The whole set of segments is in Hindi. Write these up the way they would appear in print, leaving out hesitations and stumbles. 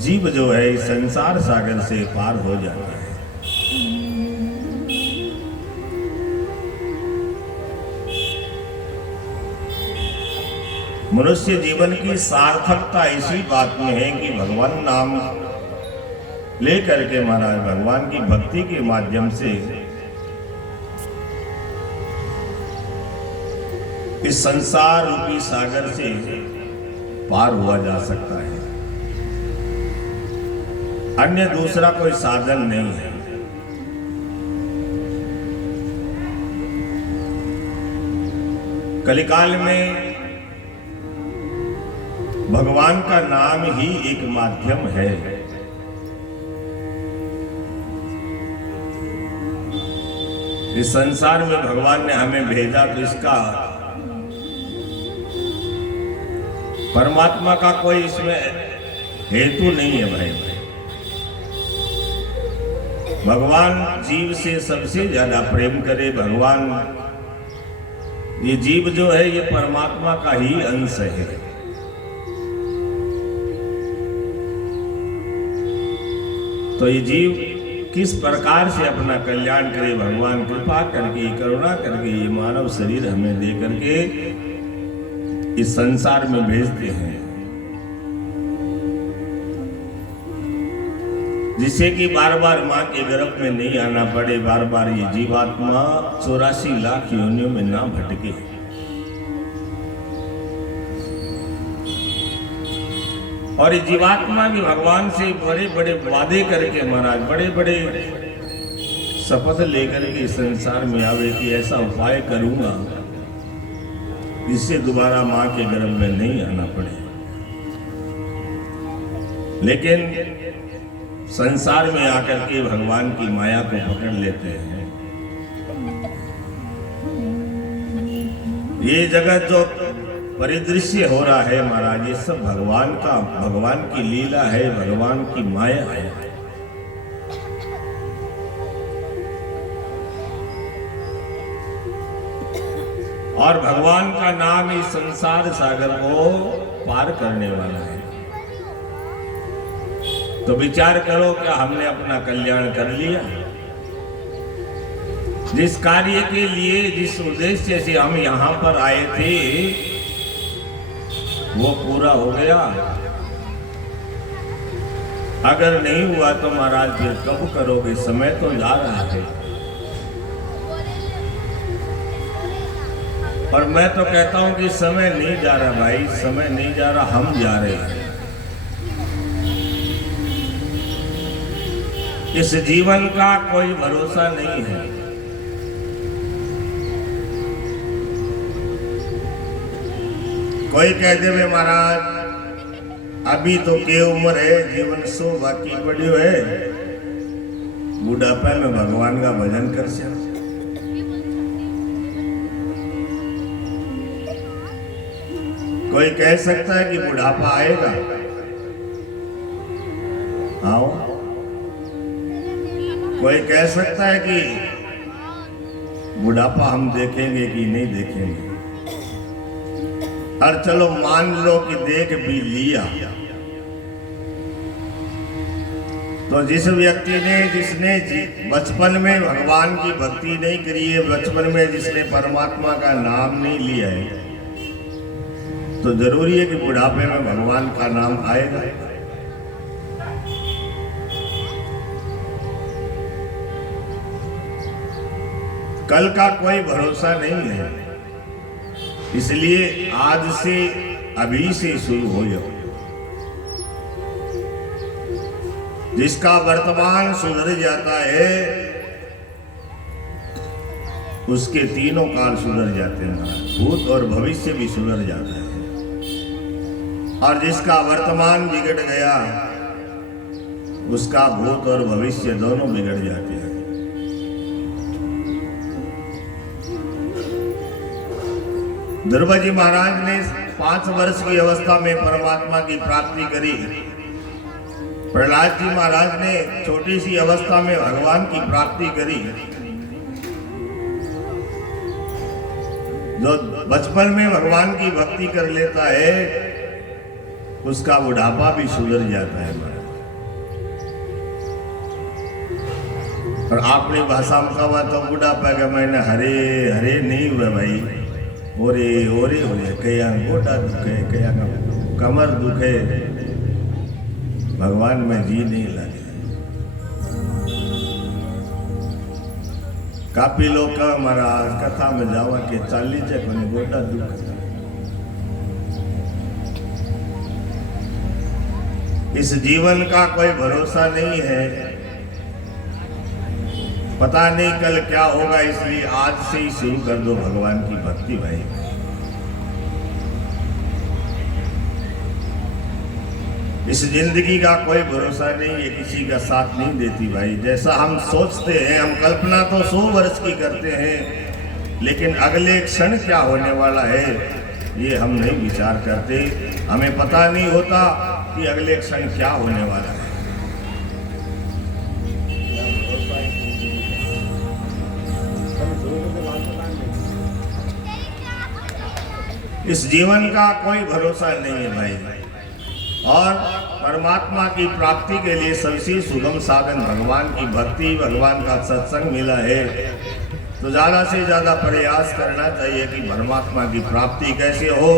जीव जो है इस संसार सागर से पार हो जाता है। मनुष्य जीवन की सार्थकता इसी बात में है कि भगवान नाम लेकर के महाराज भगवान की भक्ति के माध्यम से इस संसार रूपी सागर से पार हुआ जा सकता है। अन्य दूसरा कोई साधन नहीं है। कलिकाल में भगवान का नाम ही एक माध्यम है। इस संसार में भगवान ने हमें भेजा तो इसका परमात्मा का कोई इसमें हेतु नहीं है भाई। भगवान जीव से सबसे ज्यादा प्रेम करे। भगवान ये जीव जो है ये परमात्मा का ही अंश है। तो ये जीव किस प्रकार से अपना कल्याण करे, भगवान कृपा करके करुणा करके ये मानव शरीर हमें दे करके इस संसार में भेजते हैं, जिससे कि बार बार मां के गर्भ में नहीं आना पड़े, बार बार ये जीवात्मा 84 लाख योनियों में ना भटके। और ये जीवात्मा भी भगवान से बड़े बड़े वादे करके महाराज बड़े बड़े शपथ लेकर के संसार में आवे कि ऐसा उपाय करूंगा जिससे दोबारा मां के गर्भ में नहीं आना पड़े। लेकिन संसार में आकर के भगवान की माया को पकड़ लेते हैं। ये जगत जो परिदृश्य हो रहा है महाराज ये सब भगवान की लीला है, भगवान की माया है। और भगवान का नाम इस संसार सागर को पार करने वाला है। तो विचार करो क्या हमने अपना कल्याण कर लिया? जिस कार्य के लिए जिस उद्देश्य से हम यहां पर आए थे वो पूरा हो गया। अगर नहीं हुआ तो महाराज फिर कब करोगे? समय तो जा रहा है। और मैं तो कहता हूं कि समय नहीं जा रहा भाई, समय नहीं जा रहा, हम जा रहे हैं। इस जीवन का कोई भरोसा नहीं है। कोई कह दे महाराज अभी तो के उम्र है, जीवन सो बाकी पड़ियो है, बुढ़ापे में भगवान का भजन कर सकते। कोई कह सकता है कि बुढ़ापा आएगा, आओ। कोई कह सकता है कि बुढ़ापा हम देखेंगे कि नहीं देखेंगे। और चलो मान लो कि देख भी लिया, तो जिस व्यक्ति ने जिसने बचपन में भगवान की भक्ति नहीं करी है, बचपन में जिसने परमात्मा का नाम नहीं लिया है, तो जरूरी है कि बुढ़ापे में भगवान का नाम आएगा। कल का कोई भरोसा नहीं है। इसलिए आज से अभी से शुरू हो जाओ। जिसका वर्तमान सुधर जाता है उसके तीनों काल सुधर जाते हैं महाराज, भूत और भविष्य भी सुधर जाता है। और जिसका वर्तमान बिगड़ गया उसका भूत और भविष्य दोनों बिगड़ जाते हैं। ध्रुव जी महाराज ने 5 वर्ष की अवस्था में परमात्मा की प्राप्ति करी। प्रहलाद जी महाराज ने छोटी सी अवस्था में भगवान की प्राप्ति करी। जो बचपन में भगवान की भक्ति कर लेता है उसका बुढ़ापा भी सुधर जाता है महाराज। और अपनी भाषा में कहा तो बुढ़ापा के मैंने हरे हरे नहीं हुए भाई, ओरे ओरे हुए, कया गोटा दुखे, कया कमर दुखे, भगवान में जी नहीं लगे। काफी लोग का महाराज कथा में जावा के चाली चे कोने गोटा दुख। इस जीवन का कोई भरोसा नहीं है, पता नहीं कल क्या होगा, इसलिए आज से ही शुरू कर दो भगवान की भक्ति भाई। इस जिंदगी का कोई भरोसा नहीं है, किसी का साथ नहीं देती भाई। जैसा हम सोचते हैं, हम कल्पना तो 100 वर्ष की करते हैं, लेकिन अगले क्षण क्या होने वाला है ये हम नहीं विचार करते। हमें पता नहीं होता कि अगले क्षण क्या होने वाला है। इस जीवन का कोई भरोसा नहीं है भाई। और परमात्मा की प्राप्ति के लिए सबसे सुगम साधन भगवान की भक्ति, भगवान का सत्संग मिला है, तो ज़्यादा से ज़्यादा प्रयास करना चाहिए कि परमात्मा की प्राप्ति कैसे हो,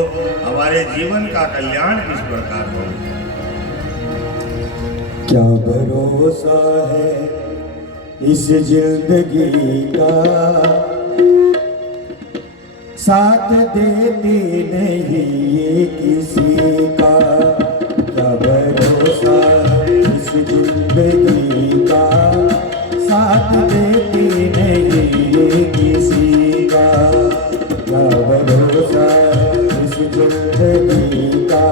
हमारे जीवन का कल्याण किस प्रकार हो। क्या भरोसा है इस जिंदगी का, साथ देती नहीं ये किसी का। क्या भरोसा है इस जिंदगी का, साथ देती नहीं ये किसी का। क्या भरोसा है इस जिंदगी का,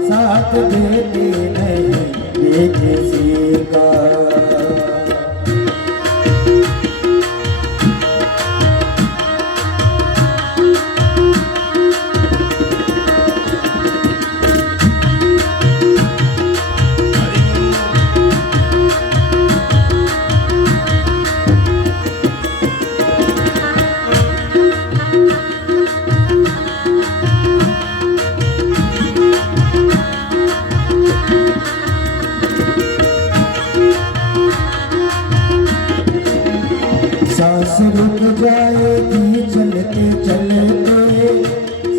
साथ देती नहीं ये किसी का। सांस रुक जाएगी चलते चलते,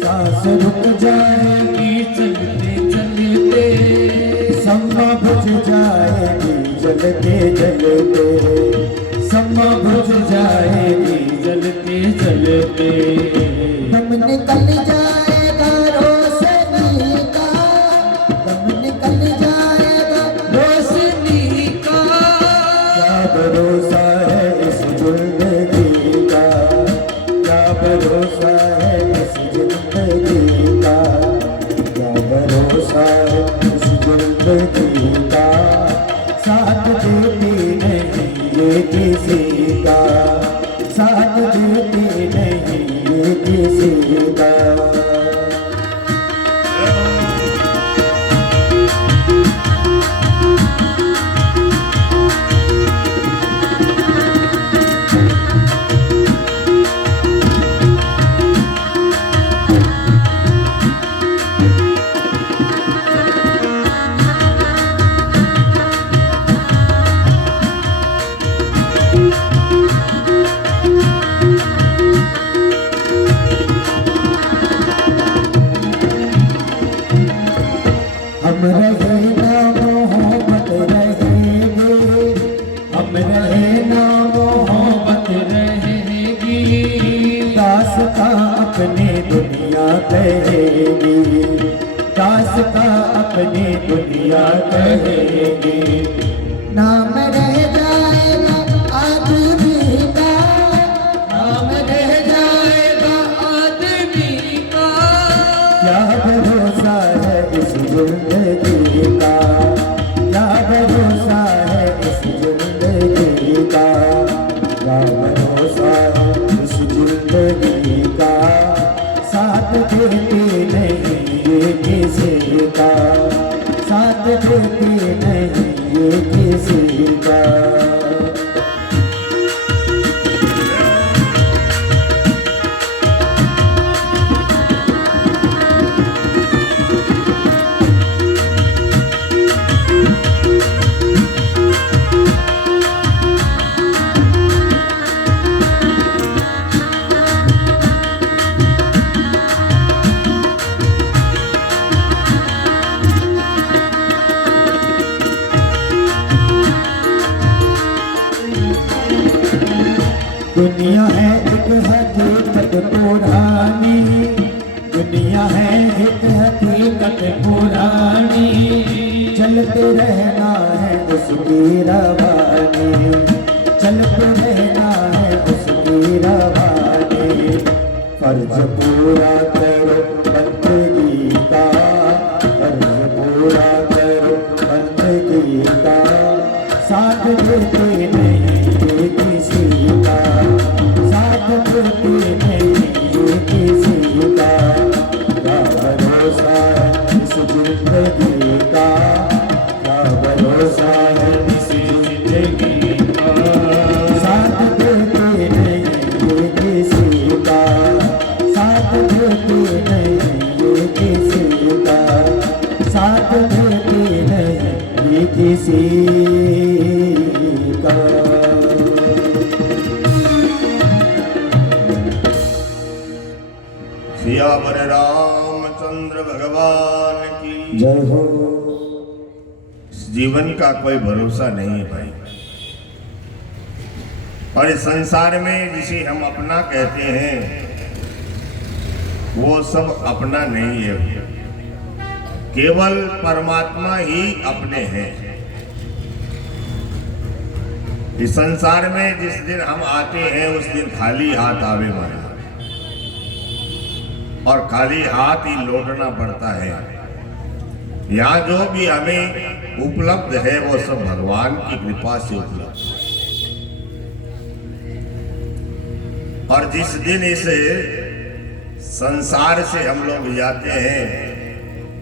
सांस रुक जाएगी चलते चलते, सम्मा बुझ जाएगी जलते जलते, सम्मा बुझ जाएगी जलते जलते। दम निकल जाएगा रोशनी का, दम निकल जाएगा रोशनी का। क्या भरोसा है इस जिंदगी का, क्या भरोसा है इस जिंदगी का। क्या भरोसा है इस जिंदगी का, साथ देती नहीं ये किसी का, साथ देती नहीं ये किसी का। हम रहे ना मोहब्बत रहेंगे, हम रहे ना मोहब्बत रहेगी। दास्तां अपनी दुनिया कहेगी, दास्तां अपनी दुनिया कहेगी। नाम रह जाएगा आदमी का, नाम रह जाएगा आदमी का। क्या भरोसा है इस जिंदगी का, क्या भरोसा है इस जिंदगी का। क्या भरोसा है इस जिंदगी का, साथ देती नहीं ये किसी का, साथ देती नहीं ये किसी का। दुनिया है एक हकीकत पुरानी, दुनिया है एक हकीकत पुरानी, चलते रहना है उसकी रवानी, चलते रहना है उसकी रवानी। फर्ज पूरा करो बंदगी का, फर्ज पूरा करो बंदगी का, साथ देते नहीं ये किसी का, साथ देते नहीं ये किसी का, क्या भरोसा है इस जिंदगी का, क्या भरोसा है इस जिंदगी का, साथ देते नहीं ये किसी का, साथ देते नहीं ये किसी का, साथ देते नहीं ये किसी का। सियावर रामचंद्र भगवान की जय हो। इस जीवन का कोई भरोसा नहीं है भाई, और इस संसार में जिसे हम अपना कहते हैं वो सब अपना नहीं है, केवल परमात्मा ही अपने हैं। इस संसार में जिस दिन हम आते हैं उस दिन खाली हाथ आवे माना, और खाली हाथ ही लौटना पड़ता है। यहाँ जो भी हमें उपलब्ध है वो सब भगवान की कृपा से उपलब्ध है। और जिस दिन इस संसार से हम लोग जाते हैं,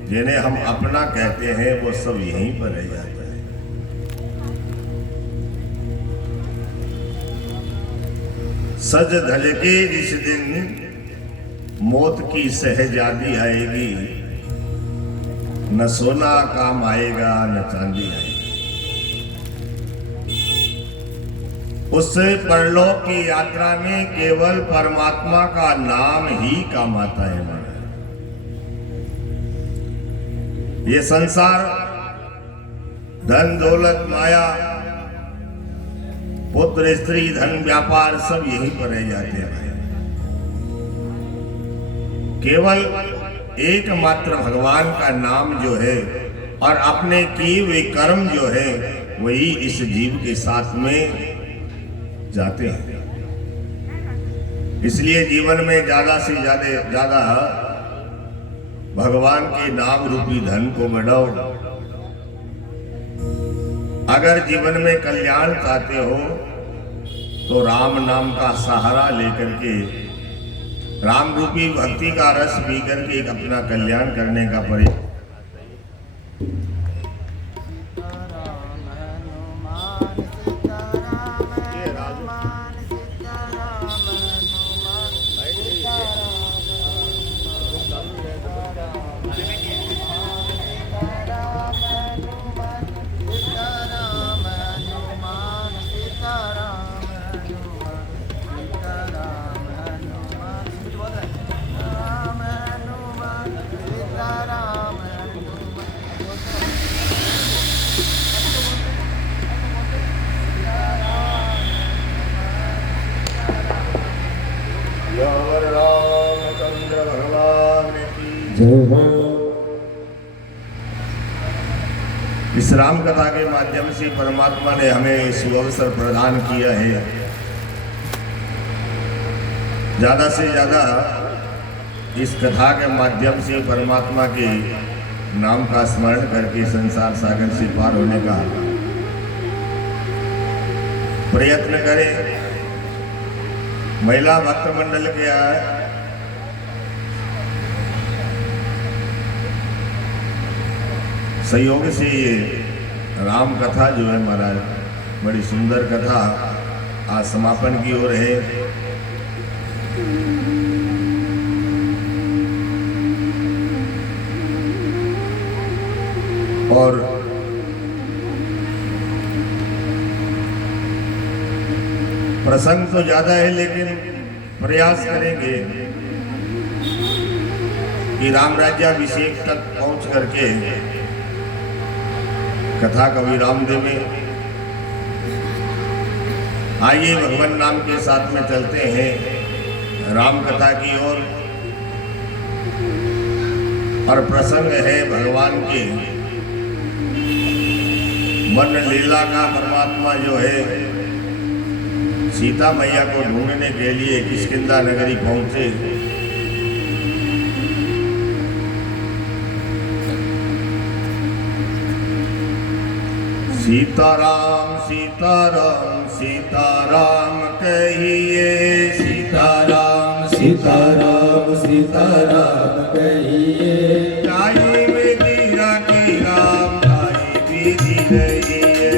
जिन्हें हम अपना कहते हैं, वो सब यहीं पर रह जाता है। सज धज के जिस दिन मौत की सहजादी आएगी, न सोना काम आएगा न चांदी आएगी, उस परलोक की यात्रा में केवल परमात्मा का नाम ही काम आता है महाराज। ये संसार धन दौलत माया पुत्र स्त्री धन व्यापार सब यहीं पर रह जाते हैं भाई। केवल एकमात्र भगवान का नाम जो है और अपने किए हुए कर्म जो है वही इस जीव के साथ में जाते हैं। इसलिए जीवन में ज्यादा से ज्यादा भगवान के नाम रूपी धन को बढ़ाओ। अगर जीवन में कल्याण चाहते हो तो राम नाम का सहारा लेकर के, राम रूपी भक्ति का रस पी करके एक अपना कल्याण करने का प्रयास। रामचंद्र भगवान की जय हो। इस राम कथा के माध्यम से परमात्मा ने हमें सुअवसर प्रदान किया है। ज्यादा से ज्यादा इस कथा के माध्यम से परमात्मा के नाम का स्मरण करके संसार सागर से पार होने का प्रयत्न करें। महिला भक्त मंडल के सहयोग से ये राम कथा जो है महाराज, बड़ी सुंदर कथा आज समापन की ओर है। और प्रसंग तो ज्यादा है लेकिन प्रयास करेंगे कि राम राज्याभिषेक तक पहुंच करके कथा का विराम दें। आइए भगवान नाम के साथ में चलते हैं राम कथा की ओर। और प्रसंग है भगवान के मन लीला का। परमात्मा जो है सीता मैया को ढूंढने के लिए किष्किंधा नगरी पहुंचे। सीताराम सीताराम सीताराम कहिए, सीताराम सीताराम सीताराम कहिए। चाहे विधि राखी राम चाहे विधि रहिए,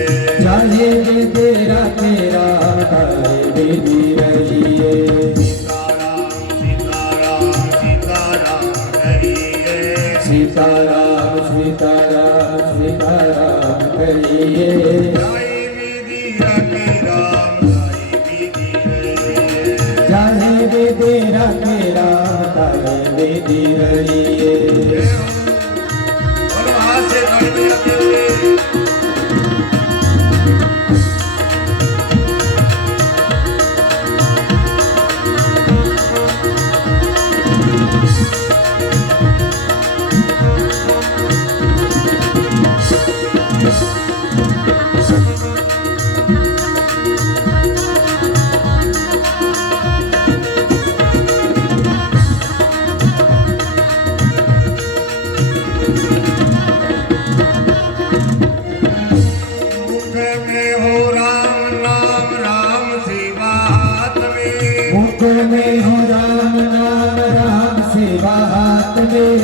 चाहे विधि राखी राम चाहे विधि रहिए। सीताराम सीताराम सीताराम कहिए, सीताराम सीताराम सीताराम कहिए। चाहे विधि राखी राम चाहे विधि रहिए, चाहे विधि राखी राम चाहे विधि रहिए। और वहां से गणपति आते हुए में हो राम नाम राम सेवा हाथ में।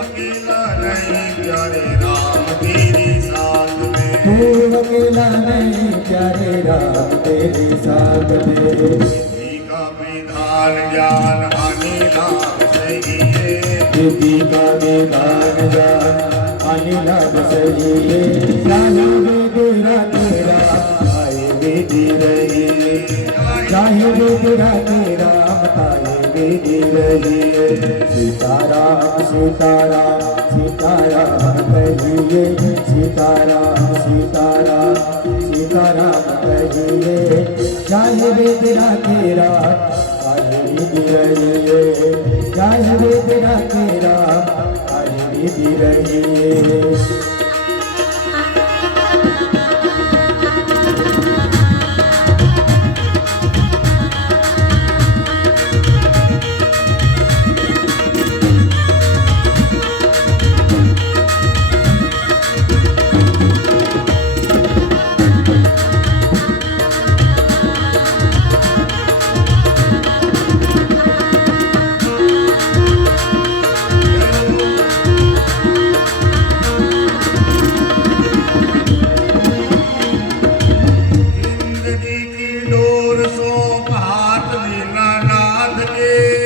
अकेला नहीं प्यारे राम तेरे साथ में, तू अकेला नहीं प्यारे राम तेरे साथ में। विधि का विधान ज्ञान आने लाभ सही है, विधि का विधान ज्ञान आने लाभ सही है। चाहे विधि राखी राम आए विधि रहिए, चाहे विधि राखी राम आए विधि रहिए। सीताराम सीताराम सीताराम कहिए, सीताराम सीताराम सीताराम कहिए। चाहे विधि राखी राम आए विधि रहिए, चाहे विधि राखी राम आए विधि रहिए।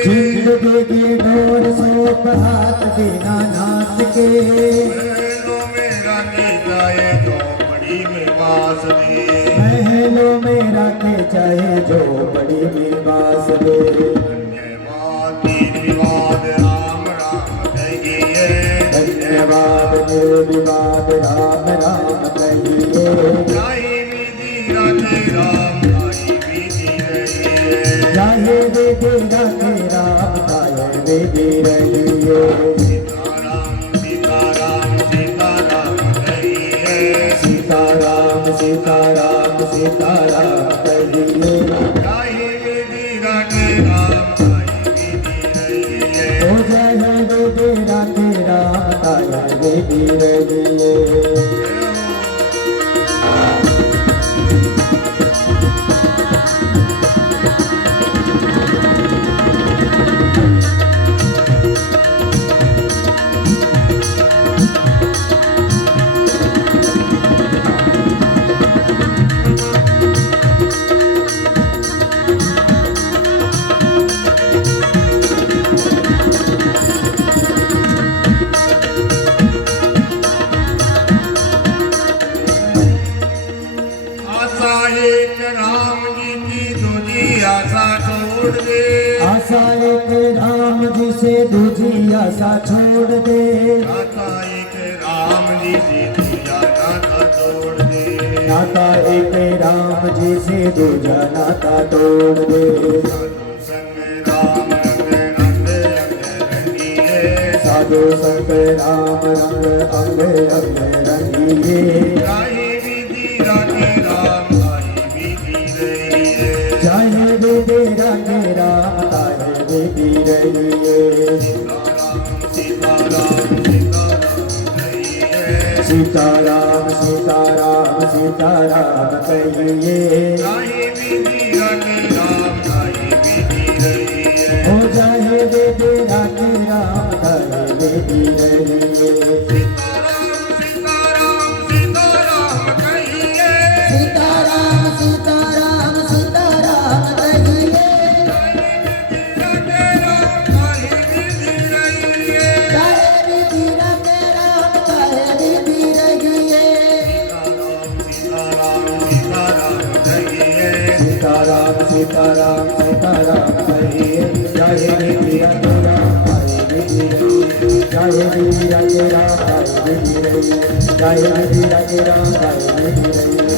जिंदगी की डोर सौंप हाथ दीनानाथ के। महलों में रखे जाए झोपड़ी में बास दे, महलों में रखे चाहे झोपड़ी में बास दे। धन्यवाद निर्विवाद राम राम कहिए, धन्यवाद निर्विवाद राम राम कहिए। चाहे विधि राखे राम चाहे विधि रहिए, चाहे विधि राखे राम चाहे विधि रहिए। सीताराम सीताराम सीताराम कहिए, सीताराम सीताराम सीताराम कहिए। चाहे विधि राखे राम चाहे विधि रहिए, हो जाए विधि राखे राम चाहे विधि रहिए। एक राम जी की दूजी आशा छोड़ दे, आशा एक राम जी से दूजी आशा छोड़ दे। नाता एक राम जी से दूजा नाता छोड़ दे, नाता एक राम जी से दूजा नाता तोड़ दे। संग राम रंग अंग अंग रंगिए, साधु संग राम रंग अंग अंग रंगिए। चाहे विधि राखे राम ताहि विधि रहिए, चाहे विधि राखे राम ताहि विधि रहिए। सीताराम सीताराम सीताराम कहिए, चाहे विधि राखे राम ताहि विधि रहिए। हो चाहे विधि राखे राम ताहि विधि रहिए। सीताराम सीताराम सीताराम कहिए। चाहे विधि राखे राम ताहि विधि रहिए। सीताराम सीताराम सीताराम कहिए। चाहे विधि राखे राम ताहि विधि रहिए। चाहे विधि राखे राम ताहि विधि रहिए। चाहे विधि राखे राम ताहि विधि रहिए।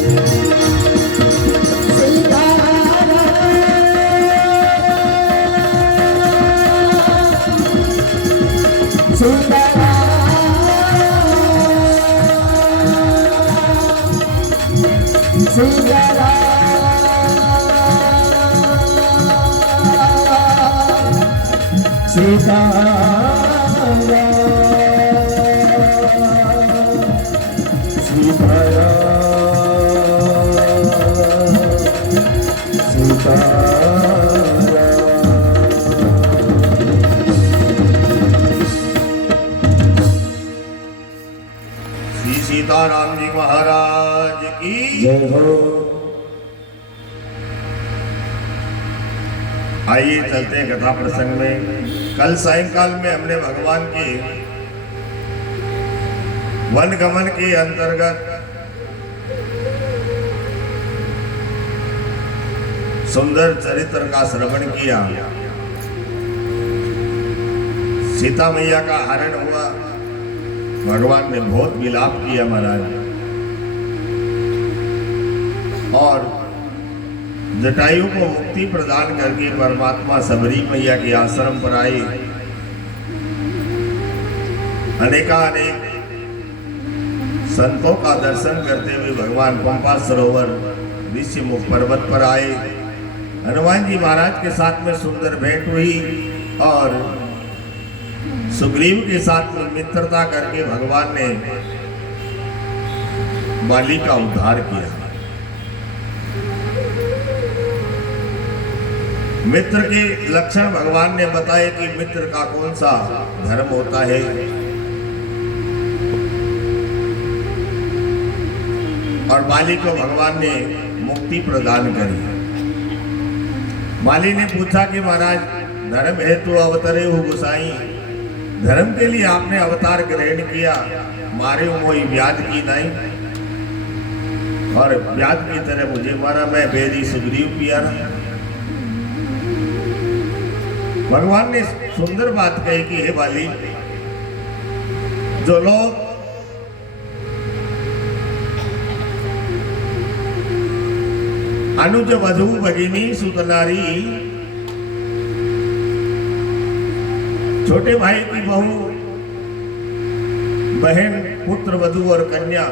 श्री सीताराम जी महाराज की जय हो। आइए चलते हैं कथा प्रसंग में। कल सायंकाल में हमने भगवान के वन गमन के अंतर्गत सुंदर चरित्र का श्रवण किया। सीता मैया का हरण हुआ, भगवान ने बहुत विलाप किया महाराज, और जटायु को मुक्ति प्रदान करके परमात्मा सबरी मैया के आश्रम पर आए। अनेकानेक संतों का दर्शन करते हुए भगवान पंपा सरोवर ऋषिमुख पर्वत पर आए। हनुमान जी महाराज के साथ में सुंदर भेंट हुई और सुग्रीव के साथ में मित्रता करके भगवान ने बाली का उद्धार किया। मित्र के लक्षण भगवान ने बताए कि मित्र का कौन सा धर्म होता है। और बाली को भगवान ने मुक्ति प्रदान करी। बाली ने पूछा कि महाराज धर्म हेतु अवतरे हो गोसाई, धर्म के लिए आपने अवतार ग्रहण किया, मारे मोई व्याध की नहीं, और व्याध की तरह मुझे मारा, मैं बेरी सुग्रीव पिया ना। भगवान ने सुंदर बात कही कि हे बाली, जो लोग अनुज वधु भगिनी सुतनारी, छोटे भाई की बहू, बहन, पुत्र, वधु और कन्या,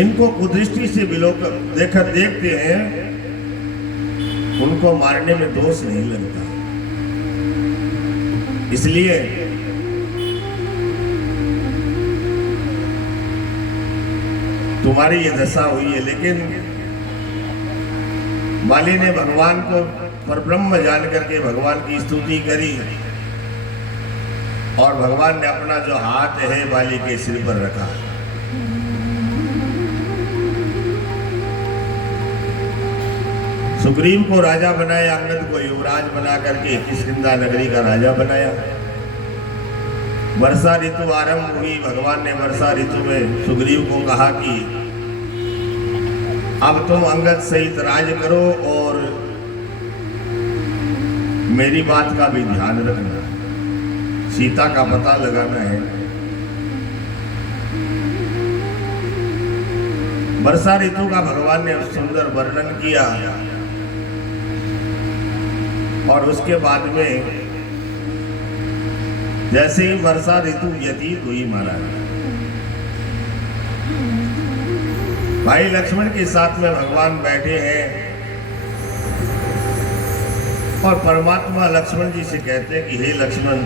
इनको कुदृष्टि से देखते हैं, उनको मारने में दोष नहीं लगता। इसलिए तुम्हारी ये दशा हुई है। लेकिन बाली ने भगवान को परब्रह्म जान करके भगवान की स्तुति करी, और भगवान ने अपना जो हाथ है बाली के सिर पर रखा। सुग्रीव को राजा बनाया, अंगद को युवराज बना करके किष्किंधा नगरी का राजा बनाया। वर्षा ऋतु आरंभ हुई। भगवान ने वर्षा ऋतु में सुग्रीव को कहा कि अब तुम अंगद सहित राज करो और मेरी बात का भी ध्यान रखना, सीता का पता लगाना है। वर्षा ऋतु का भगवान ने सुंदर वर्णन किया और उसके बाद में जैसे ही वर्षा ऋतु व्यतीत हुई महाराज, भाई लक्ष्मण के साथ में भगवान बैठे हैं और परमात्मा लक्ष्मण जी से कहते हैं कि हे लक्ष्मण,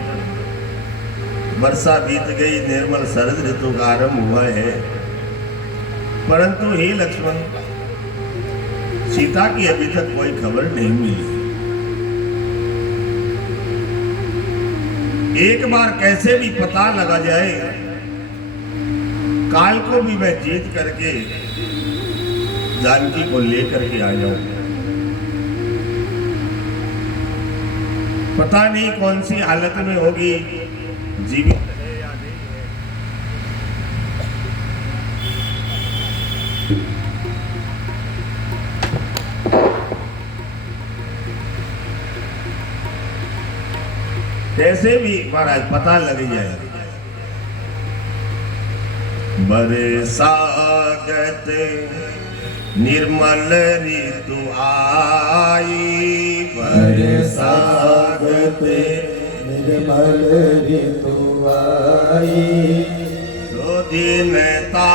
वर्षा बीत गई, निर्मल शरद ऋतु का आरंभ हुआ है, परंतु हे लक्ष्मण, सीता की अभी तक कोई खबर नहीं मिली। एक बार कैसे भी पता लगा जाए, काल को भी मैं जीत करके जानकी को लेकर के आ जाऊं। पता नहीं कौन सी हालत में होगी, जीवित है या नहीं है। कैसे भी महाराज पता लग जाए। बरसागत निर्मल ऋतु आई, बरसागत निर्मल ऋतु आई, तो दिन ता